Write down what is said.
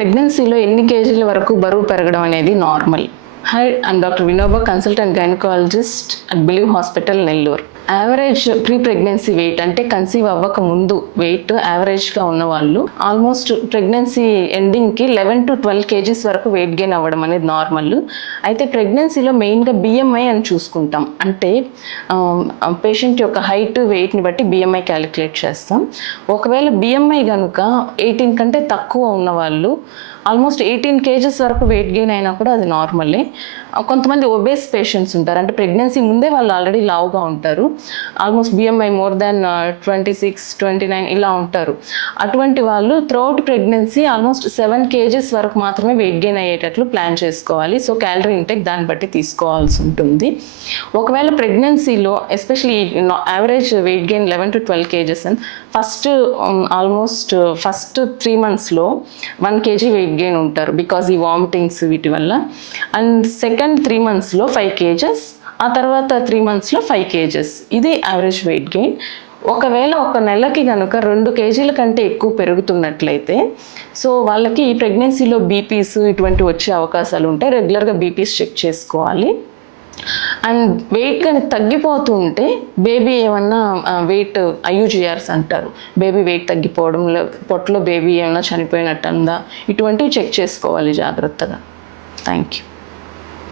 ప్రెగ్నెన్సీలో ఎన్ని కేజీల వరకు బరువు పెరగడం అనేది normal? Hi, I'm doctor Vinoba, consultant gynaecologist at Believe hospital, Nellore. Average pre pregnancy weight అంటే కన్సీవ్ అవ్వక ముందు వెయిట్ యావరేజ్గా ఉన్న వాళ్ళు ఆల్మోస్ట్ ప్రెగ్నెన్సీ ఎండింగ్కి 11 to 12 కేజీస్ వరకు వెయిట్ గెయిన్ అవ్వడం అనేది నార్మల్. అయితే ప్రెగ్నెన్సీలో మెయిన్గా బిఎంఐ అని చూసుకుంటాం. అంటే పేషెంట్ యొక్క హైట్ వెయిట్ని బట్టి బిఎంఐ క్యాలిక్యులేట్ చేస్తాం. ఒకవేళ బిఎంఐ కనుక 18 కంటే తక్కువ ఉన్న వాళ్ళు ఆల్మోస్ట్ 18 కేజెస్ వరకు వెయిట్ గెయిన్ అయినా కూడా అది నార్మలే. కొంతమంది ఒబేస్ పేషెంట్స్ ఉంటారు, అంటే ప్రెగ్నెన్సీ ముందే వాళ్ళు ఆల్రెడీ లావుగా ఉంటారు, ఆల్మోస్ట్ బిఎంఐ మోర్ దాన్ 26, 29 ఇలా ఉంటారు. అటువంటి వాళ్ళు త్రూఅవుట్ ప్రెగ్నెన్సీ ఆల్మోస్ట్ 7 కేజెస్ వరకు మాత్రమే వెయిట్ గెయిన్ అయ్యేటట్లు ప్లాన్ చేసుకోవాలి. సో క్యాలరీ ఇంటేక్ దాన్ని బట్టి తీసుకోవాల్సి ఉంటుంది. ఒకవేళ ప్రెగ్నెన్సీలో especially average weight gain 11 to 12 kgs అని ఆల్మోస్ట్ ఫస్ట్ 3 monthsలో 1 kg వెయిట్ గెయిన్ ఉంటారు బికాజ్ ఈ వామిటింగ్స్ వీటి వల్ల. అండ్ సెకండ్ 3 monthsలో 5 kgs, ఆ తర్వాత 3 monthsలో 5 kgs. ఇది యావరేజ్ వెయిట్ గెయిన్. ఒకవేళ ఒక నెలకి కనుక 2 kgల కంటే ఎక్కువ పెరుగుతున్నట్లయితే సో వాళ్ళకి ఈ ప్రెగ్నెన్సీలో బీపీస్ ఇటువంటివి వచ్చే అవకాశాలు ఉంటాయి. రెగ్యులర్గా బీపీస్ చెక్ చేసుకోవాలి. అండ్ వెయిట్ కానీ తగ్గిపోతూ ఉంటే బేబీ ఏమన్నా వెయిట్ ఐయూజీఆర్స్ అంటారు, బేబీ వెయిట్ తగ్గిపోవడం, పొట్టలో బేబీ ఏమన్నా చనిపోయినట్టుందా, ఇటువంటివి చెక్ చేసుకోవాలి జాగ్రత్తగా. Thank you.